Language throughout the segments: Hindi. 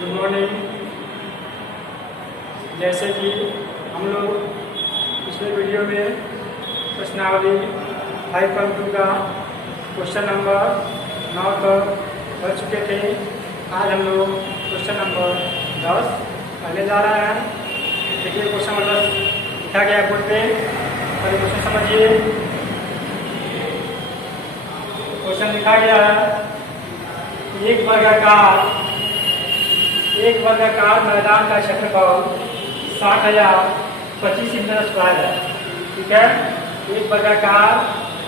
Good morning. जैसे कि हम लोग पिछले वीडियो में प्रश्नावली 5.2 का क्वेश्चन नंबर 9 तक पढ़ चुके थे। आज हम लोग क्वेश्चन नंबर 10 पढ़ने जा रहे हैं। देखिए क्वेश्चन नंबर 10 लिखा गया बोर्ड पे, पहले क्वेश्चन समझिए। क्वेश्चन लिखा गया है एक वर्गाकार मैदान का क्षेत्रफल 60,025 मीटर स्क्वायर है। ठीक है, एक वर्गाकार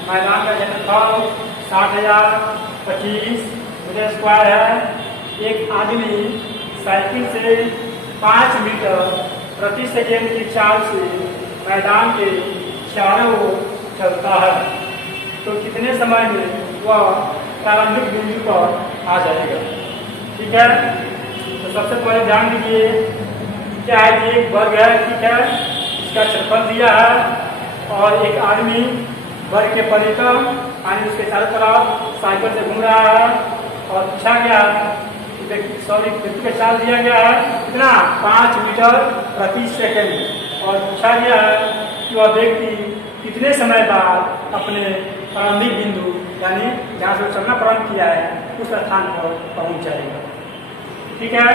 मैदान का क्षेत्रफल 60,025 मीटर स्क्वायर है। एक आदमी साइकिल से 5 मीटर प्रति सेकेंड की चाल से मैदान के चारों ओर चलता है, तो कितने समय में वह प्रारंभिक बिंदु पर आ जाएगा। ठीक है, तो सबसे पहले ध्यान दीजिए क्या है कि एक वर्ग है। ठीक है, इसका क्षेत्रफल दिया है और एक आदमी वर्ग के परिक्रम यानी उसके चारों तरफ साइकिल से घूम रहा है और पूछा गया व्यक्ति का चाल दिया गया है कितना 5 मीटर प्रति सेकेंड और पूछा गया है कि वह व्यक्ति कितने समय बाद अपने प्रारंभिक बिंदु यानी जहाँ से चलना प्रारंभ किया है उस स्थान पर पहुँच जाएगा। ठीक है,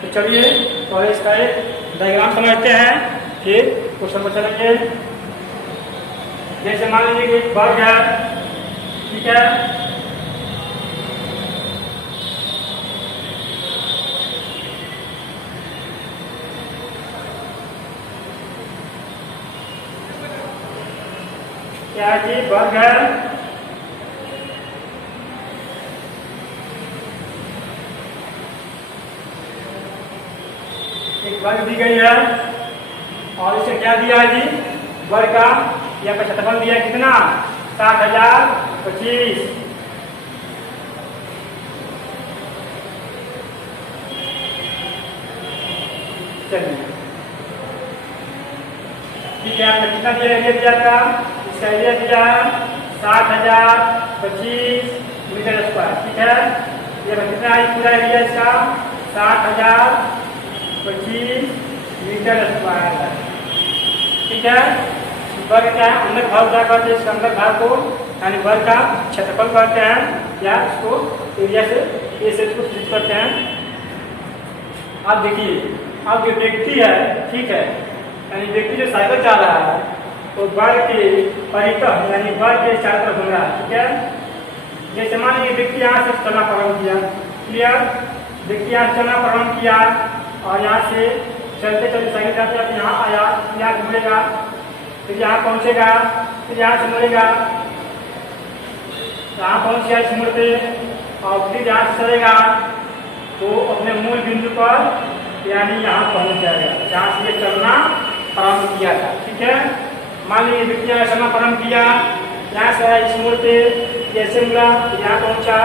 तो चलिए पहले इसका एक डायग्राम समझते हैं, फिर क्वेश्चन पर चलेंगे। जैसे मान लीजिए कि एक वर्ग है। ठीक है, क्या है कि वर्ग है। एक वर्ग दी गई है और इसे क्या दिया है जी, वर्ग का या क्षेत्रफल दिया है कितना 60,025। चलिए ठीक है, आपने कितना दिया एरिया दिया था, इसका एरिया दिया है 60,025 मीटर स्क्वायर। ठीक है, ये कितना है पूरा एरिया इसका 60,025 मीटर स्क्वायर है। ठीक है, वर्ग क्या है, अंदर भाग क्या करते हैं, इसके अंदर भाग को यानी वर्ग का क्षेत्रफल कहते हैं या इसको एरिया से इसको सूचित करते हैं। आप देखिए, अब जो व्यक्ति है, ठीक है, यानी व्यक्ति जो साइकिल चला रहा है तो वर्ग के परितः यानी वर्ग के चारों तरफ घूम रहा है। ठीक है, जैसे मान लीजिए व्यक्ति यहाँ से चलना प्रारंभ किया। क्लियर, व्यक्ति यहाँ चलना प्रारंभ किया और यहाँ से चलते चलते साइकिल जाते जाते यहाँ आया, यहाँ घूमेगा, फिर यहाँ पहुँचेगा, फिर यहाँ से मुड़ेगा, यहाँ पहुँच गया इस मोड़ पे और फिर यहाँ से चलेगा तो अपने मूल बिंदु पर यानी यहाँ पहुँच जाएगा जहाँ से ये चलना प्रारंभ किया था। ठीक है, मान लीजिए व्यक्ति यहाँ चलना प्रारंभ किया, यहाँ से आया इस मोड़ पे, जैसे मुड़ा यहाँ पहुँचा,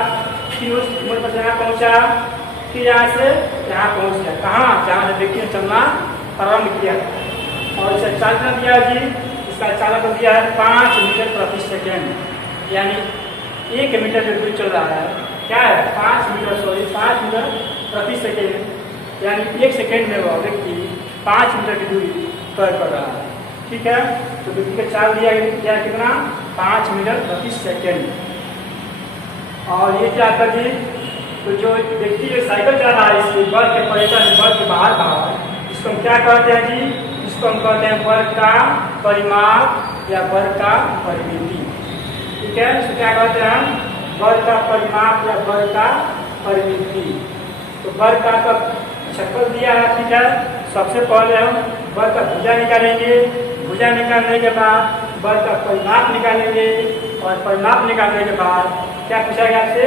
फिर उस मोड़ पर यहाँ पहुँचा, फिर यहाँ से यहाँ पहुँच गया कहाँ, जहाँ से व्यक्ति ने चलना प्रारंभ किया। और इसे चालना दिया जी, इसका चालक दिया है 5 मीटर प्रति सेकेंड यानी 1 मीटर जो दूरी चल रहा है क्या है 5 मीटर प्रति सेकेंड यानी 1 सेकेंड में वह व्यक्ति 5 मीटर की दूरी तय कर रहा है। ठीक है, तो व्यक्ति का चाल दिया गया कितना 5 मीटर प्रति सेकेंड। और ये क्या कर जी, तो जो व्यक्ति जो साइकिल चला रहा है इसके वर्ग के परिसर वर्ग के बाहर इसको हम क्या कहते हैं जी, इसको हम कहते हैं वर्ग का परिमाप या वर्ग का परिमिति। ठीक है, इसको क्या कहते हैं वर्ग का परिमाप या वर्ग का परिमिति। तो वर्ग का क्षेत्रफल दिया है। ठीक है, सबसे पहले हम वर्ग का भुजा निकालेंगे, भुजा निकालने के बाद वर्ग का परिमाप निकालेंगे और परिमाप निकालने के बाद क्या पूछा गया आपसे,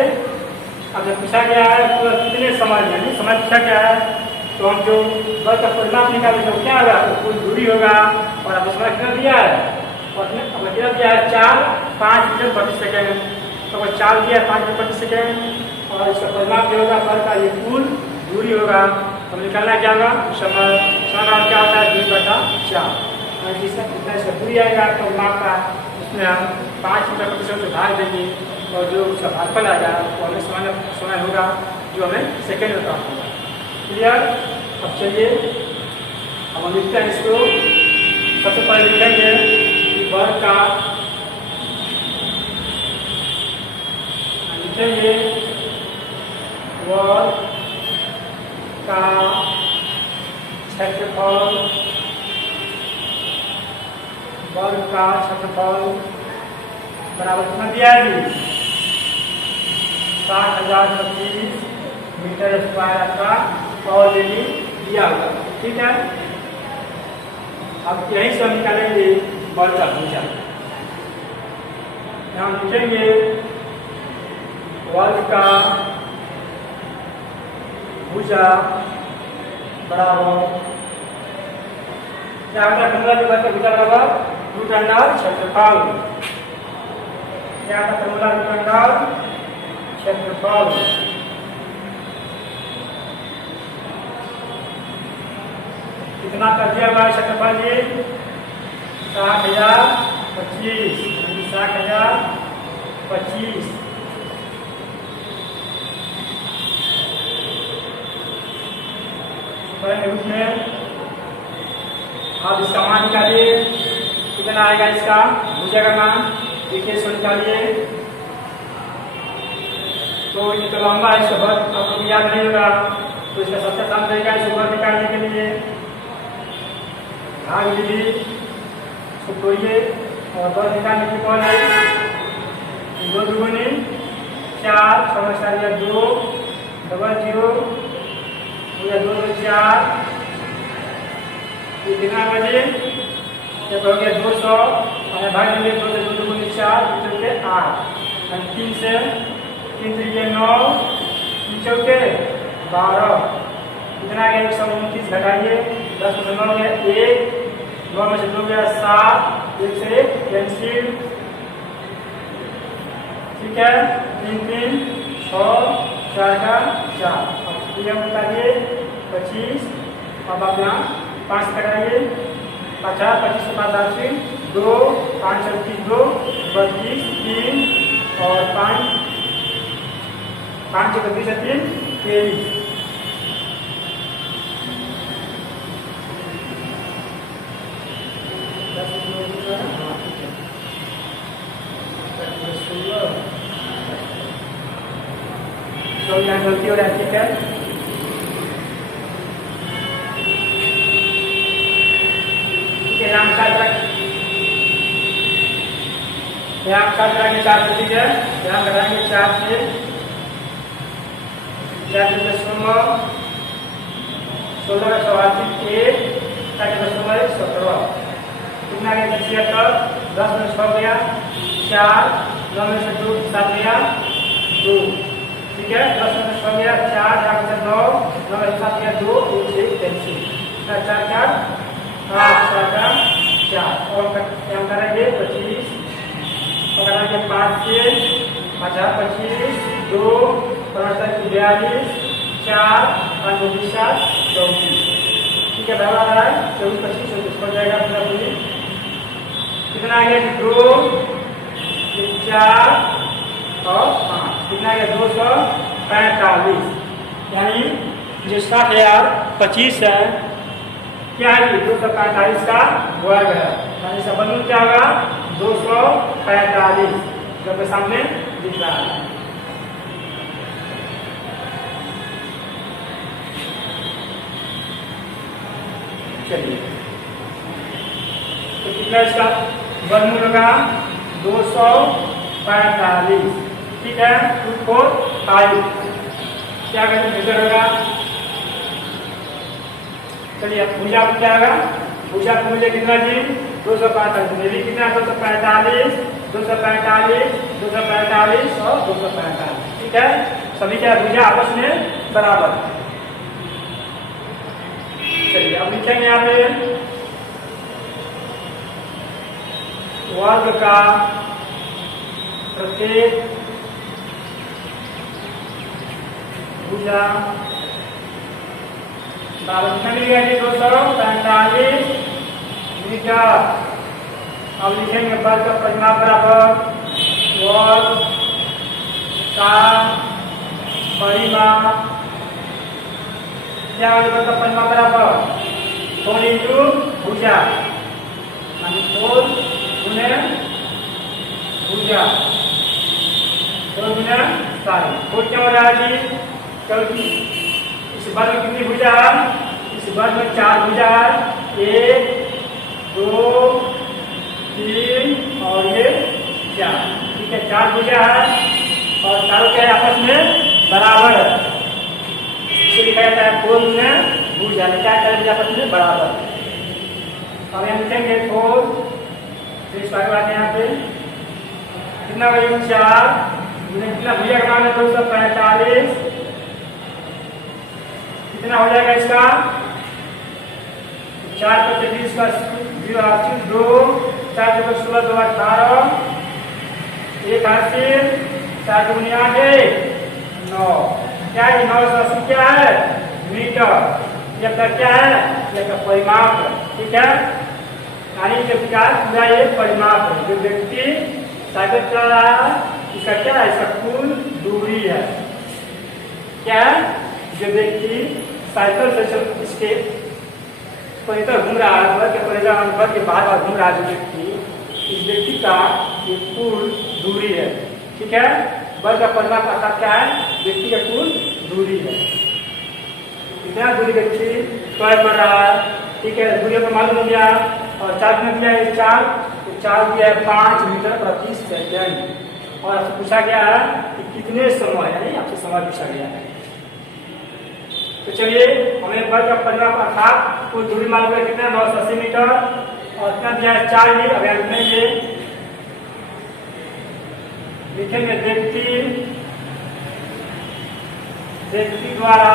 अब जब पूछा गया है तो कितने समय यानी समय पूछा गया है तो हम जो वर्ग का परिमाप निकालेंगे तो क्या होगा, तो कुल दूरी होगा और अब समय कितना दिया है और कितना दिया है 5 मीटर प्रति सेकेंड। तो चाल दिया है 5 मीटर प्रति सेकेंड और इसका परिमाप जो होगा वर्ग का ये कुल दूरी होगा। तो निकालना क्या होगा, समय क्या होता है 2/4 जिसका कितना इसका दूरी आएगा परिमाप का, उसमें हम 5 मीटर प्रति सेकेंड से भाग देंगे और जो उसका भागफल आएगा वो हमें समय होगा जो हमें सेकेंड में प्राप्त होगा। क्लियर। अब चलिए अब हम लिखते हैं इसको। सबसे पहले लिखेंगे कि वर्ग का, लिखेंगे वर्ग का क्षेत्रफल, वर्ग का क्षेत्रफल बराबर कितना दिया है जी? 60,025 मीटर स्क्वायर का ऑलरेडी दिया हुआ, ठीक है। अब यहीं से हम निकालेंगे वर्ग का भुजा। यहाँ लिखेंगे वर्ग का भुजा बराबर क्या होता है? फॉर्मूला जो वर्ग का भुजा बराबर रूट अंडर क्षेत्रफल। क्या था फॉर्मूला? रूट अंडर क्षेत्रफल। कितना कर दिया हुआ क्षेत्रफल जी? 60,025, 60,025। रूप में आप इसका मान निकालिए, कितना आएगा इसका भुजा का मान? देखिए इसको निकालिए। तो ये तो लंबा है, इसका वर्ग आपको याद नहीं होगा, तो इसका सबसे आसान तरीका है इसको वर्ग निकालने के लिए भाग विधि, इसको तोड़िए और वर्ग निकालने की कौन है? 2 दूनी 4, 6 2, 0 0, 2 2 4, ये कितना बजे? जब हो गया 200 और भाग देंगे 2 से 2 दूनी 4, 8, 3 से 9, 3 चौके 12, कितना गया? 129 घटाइए, 10 में से 9 गया 1, 9 में से 2 गया 7, 1 से 1 कैंसिल, ठीक है। 3 3 6, 4 का 4, अब ये हम निकालिए 25। अब आप यहाँ 5 कराइए, 50, 25 के बाद 2, 5 34 2, 32 3 और 5 5 32 3 23। तो यहाँ गलती हो रहा है, ठीक है। यहाँ करेंगे 4 से, ठीक है। यहाँ कराएंगे 4 से 16, 16 का 84 1, 17, कितना गया? 76, 10 में 6 गया 4, 9 में से 2 7 गया 2, ठीक है। 10 में 6 गया 4, 4 में 9, 9 में 7 गया 2, 1 से कैंसिल, 4 4 8, 4 का 4 और हम करेंगे 25 और करेंगे 5 से 25 2 42 4 5 7 34, ठीक है। बराबर आ रहा है 24 25 24 हो जाएगा पूरा पूरी। कितना आ गया? 2 4 और 5, कितना आ गया? 245, यानी जो 60,025 है क्या है? 245 का वर्ग है, यानी इसका वर्गमूल क्या होगा? 245, जो आपके सामने दिख रहा है। चलिए, तो कितना इसका वर्गमूल होगा? 245, ठीक है। 245 क्या कहते हैं? मीटर होगा। चलिए भुजा क्या होगा? भुजा का मूल्य कितना जी? 245, मेरी कितना? 245, 245, 245 और 245, ठीक है। सभी क्या भुजा आपस में बराबर। चलिए अब लिखेंगे यहाँ पे वर्ग का प्रत्येक भुजा बराबर मिल गया जी 245 मीटर। अब लिखेंगे वर्ग का परिमाप बराबर वर्ग का परिमाप क्या हो जाएगा का परिमाप बराबर कोण इंटू भुजा आणि कोण गुणे भुजा कोण गुणे साइन। कोण क्या हो रहा है जी? क्योंकि इस बार में कितनी भुजा है? इस बार में 4 भुजा है, 1 2 3 और ये 4। ठीक है, 4 भुजा है और चारों के आपस में बराबर है, इसे लिखा जाता है कोण में भुजा। क्या करेंगे आपस में बराबर। अब हम लिखेंगे कोण, फिर इसके बाद यहाँ पे कितना बनेगा 4 कितना भुजा का मान है 245, कितना हो जाएगा इसका 4 × 20 का 2 4 × 16 2 18 1 हासिल 4 × 9 9। क्या है 980 क्या है मीटर। यह का क्या है? यह का परिमाप है। ठीक है, यानी जो पूरा ये परिमाप है। जो व्यक्ति साइकिल चला रहा है इसका क्या है? इसका कुल दूरी है। क्या है? जो व्यक्ति साइकिल से इसके परिसर घूम रहा है, घर के परिसर घर के बाहर घूम रहा है, जो व्यक्ति इस व्यक्ति का ये कुल दूरी है। ठीक है, वर्ग का परिमाप अर्थात क्या है? व्यक्ति का कुल दूरी है। इतना दूरी व्यक्ति तय कर रहा है। ठीक है, दूरी को मालूम हो गया और 4 में दिया है 4 तो 4 दिया है 5 मीटर प्रति सेकंड। और आपसे पूछा गया है कि कितने समय, यानी आपसे समय पूछा गया है। तो चलिए हमें वर्ग का परिमाप अर्थात कुल दूरी मालूम है कितना 980 मीटर और कितना दिया है 4 मीटर। अगर लिखेंगे व्यक्ति द्वारा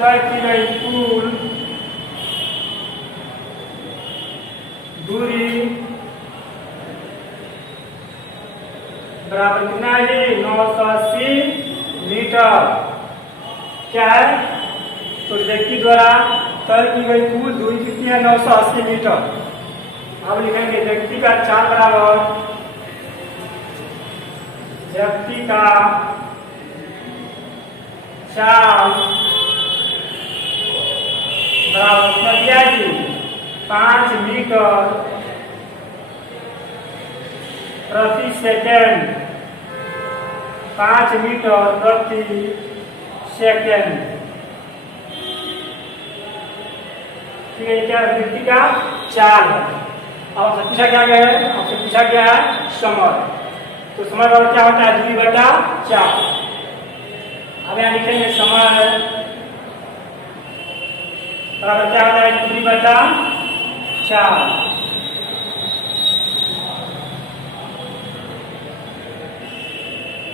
तय की गई कुल दूरी बराबर कितना है? 980 मीटर। क्या है? तो व्यक्ति द्वारा तय की गई कुल दूरी कितनी है? 980 मीटर। अब लिखेंगे व्यक्ति का 4 बराबर व्यक्ति का 4 बराबर कितना दिया जी? 5 मीटर प्रति सेकंड। 5 मीटर प्रति सेकंड। ठीक है, क्या व्यक्ति का 4 है। अब आपसे पूछा क्या गया है? आपसे पूछा गया है समय। तो समय बराबर क्या होता है? दूरी बटा 4। अब यहाँ लिखेंगे समय बराबर क्या होता है? दूरी बटा 4।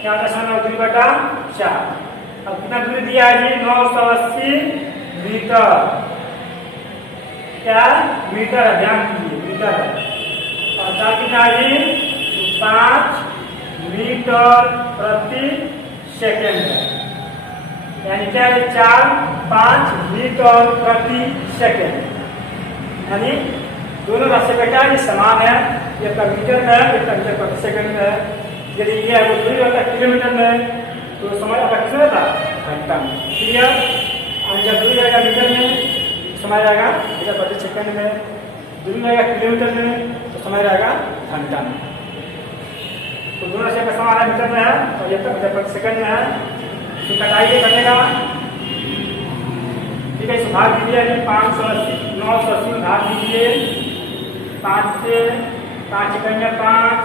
क्या होता है? समय दूरी बटा 4। अब कितना दूरी दिया है जी? 980 मीटर। क्या मीटर है? ध्यान दीजिए मीटर है। और 4 कितना है जी? 5 मीटर प्रति सेकंड है। यानी क्या है? 5 मीटर प्रति सेकंड। यानी दोनों का सेकंड समान है। ये का मीटर में है, एक मीटर प्रति सेकंड में है। यदि ये वो दूरी होता है किलोमीटर में तो समय आपका कितना होता है? घंटा में। ठीक है, और जब दूरी रहेगा मीटर में समय रहेगा मीटर प्रति सेकंड में। दूरी रहेगा किलोमीटर में तो समय रहेगा घंटा में। तो दोनों से समान है, मीटर में है और ये मीटर प्रति सेकंड में है। तो कटाइए कटेगा। ठीक है, इस भाग दीजिए 580 980 में भाग दीजिए 5 से 5 इकाइयाँ 5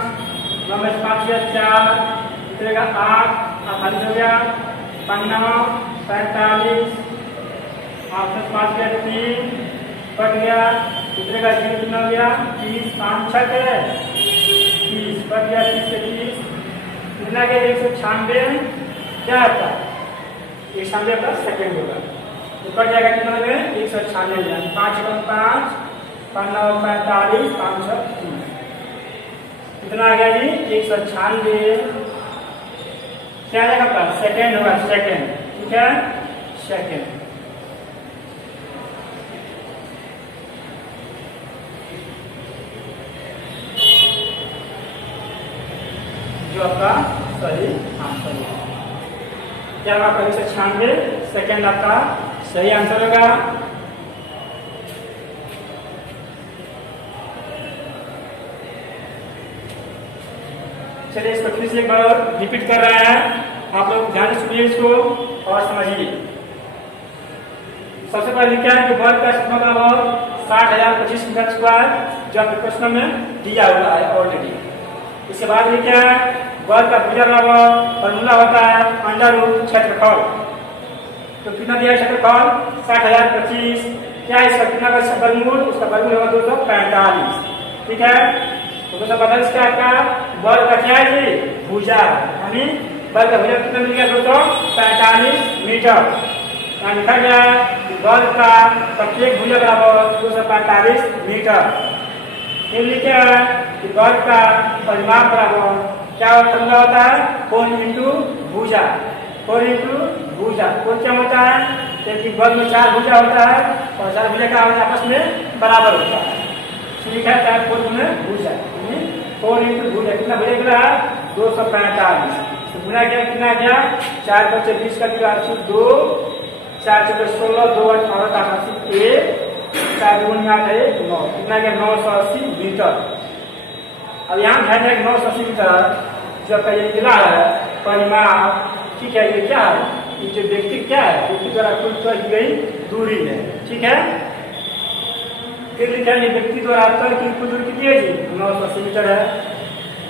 9 में 5 या 4 कितनेगा 8 48 हो गया 59 45 8 में 5 गया 3 कट गया कितनेगा 0 कितना हो गया 30 5 6 है 30 कट गया 30 से 30 कितना गया 196 क्या आता है 196 का सेकेंड होगा तो कट जाएगा कितना में 196 5 5 5 9 45 5 6 कितना आ गया जी 196 क्या आएगा आपका सेकेंड होगा सेकेंड ठीक है सेकेंड। जो आपका सही आंसर होगा। क्या होगा? 96 सेकेंड आपका सही आंसर होगा। चलिए इसको फिर से एक बार रिपीट कर रहे हैं, आप लोग ध्यान से सुनिए इसको और समझिए। सबसे पहले क्या है कि बल्ब का क्षेत्रफल बराबर 60,025 मीटर स्क्वायर, जो आपके प्रश्न में दिया हुआ है ऑलरेडी। इसके बाद ये क्या है? बल्ब का भुजा बराबर फॉर्मूला होता है अंडर रूट क्षेत्रफल। तो कितना दिया है क्षेत्रफल? 60,025। क्या है इसका कितना का वर्गमूल? उसका वर्गमूल होगा 245। ठीक है, तो 245 क्या आपका बल्ब का क्या है ये? भुजा, यानी बल्ब का भुजा कितना मिल गया? 245 मीटर। यहाँ लिखा गया है बल्ब का प्रत्येक भुजा बराबर 245 मीटर। फिर लिखा है कि बल्ब का परिमाप बराबर क्या फॉर्मूला होता है? कोण इंटू भुजा। कोण इंटू भुजा, कोण क्या होता है? क्योंकि बल्ब में 4 भुजा होता है और 4 भुजा का आपस में बराबर होता है, लिखा है 4 कोण में भुजा, कोण इंटू भुजा। कितना भुजा निकला है? 245। तो गुना क्या कितना गया? 4 बचे 20 का किलो 2, 4 चौके 16, 2 8 88 1, 4 दूनी 8 है 9, कितना गया? 980 मीटर। अब यहाँ ध्यान है 980 मीटर जो आपका ये निकला है परिमाप। ठीक है, ये क्या है? ये जो व्यक्ति क्या है? व्यक्ति द्वारा कुल की गई दूरी है। ठीक है, फिर लिखा है व्यक्ति द्वारा तय की कुल दूरी कितनी है जी? 980 मीटर है।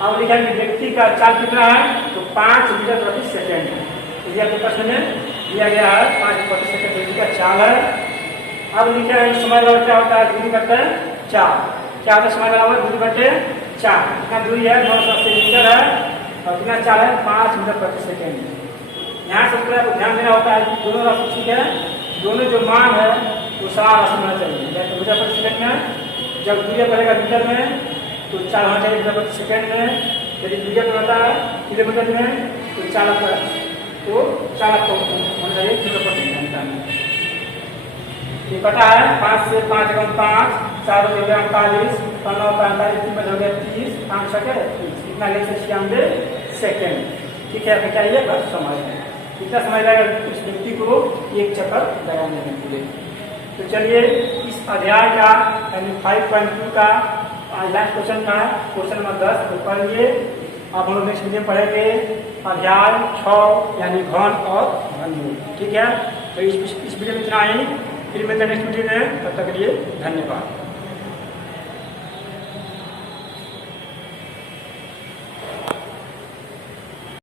अब लिखा है व्यक्ति का चाल कितना है? तो 5 मीटर प्रति सेकेंड है। तो ये आपके प्रश्न में दिया गया है 5 प्रति सेकेंड व्यक्ति का चाल है। अब लिखा है समय बराबर क्या होता है? दूरी बटे 4। क्या होता है समय बराबर? दूरी बटे 4। कितना दूरी है? 980 मीटर है और कितना चाल है? 5 मीटर प्रति सेकेंड। यहाँ सबसे आपको ध्यान देना होता है कि दोनों राशि ठीक है, दोनों जो मान है वो समान राशि होना चाहिए। जैसे मीटर प्रति सेकेंड में जब दूरी बढ़ेगा मीटर में तो 4 होना चाहिए मीटर प्रति सेकेंड में। यदि दूरी होता है किलोमीटर में तो 4 होना चाहिए किलो प्रति घंटा में। ये पता है 5 से 5 एवं 5, 4 हो गया 45, 9 45, 3 हो गया 30, 5 सेकेंड, कितना 196 सेकेंड। ठीक है, क्या ये बस समय है? कितना समय लगेगा उस व्यक्ति को एक चक्कर लगाने में पूरे। तो चलिए इस अध्याय का यानी 5.2 का लास्ट क्वेश्चन था, क्वेश्चन नंबर 10 तो पढ़िए। अब हम लोग नेक्स्ट वीडियो पढ़ेंगे अध्याय 6 यानी घन और घनमूल। ठीक है, तो इस वीडियो में इतना ही, फिर मिलते हैं नेक्स्ट वीडियो में, तब तक के लिए धन्यवाद।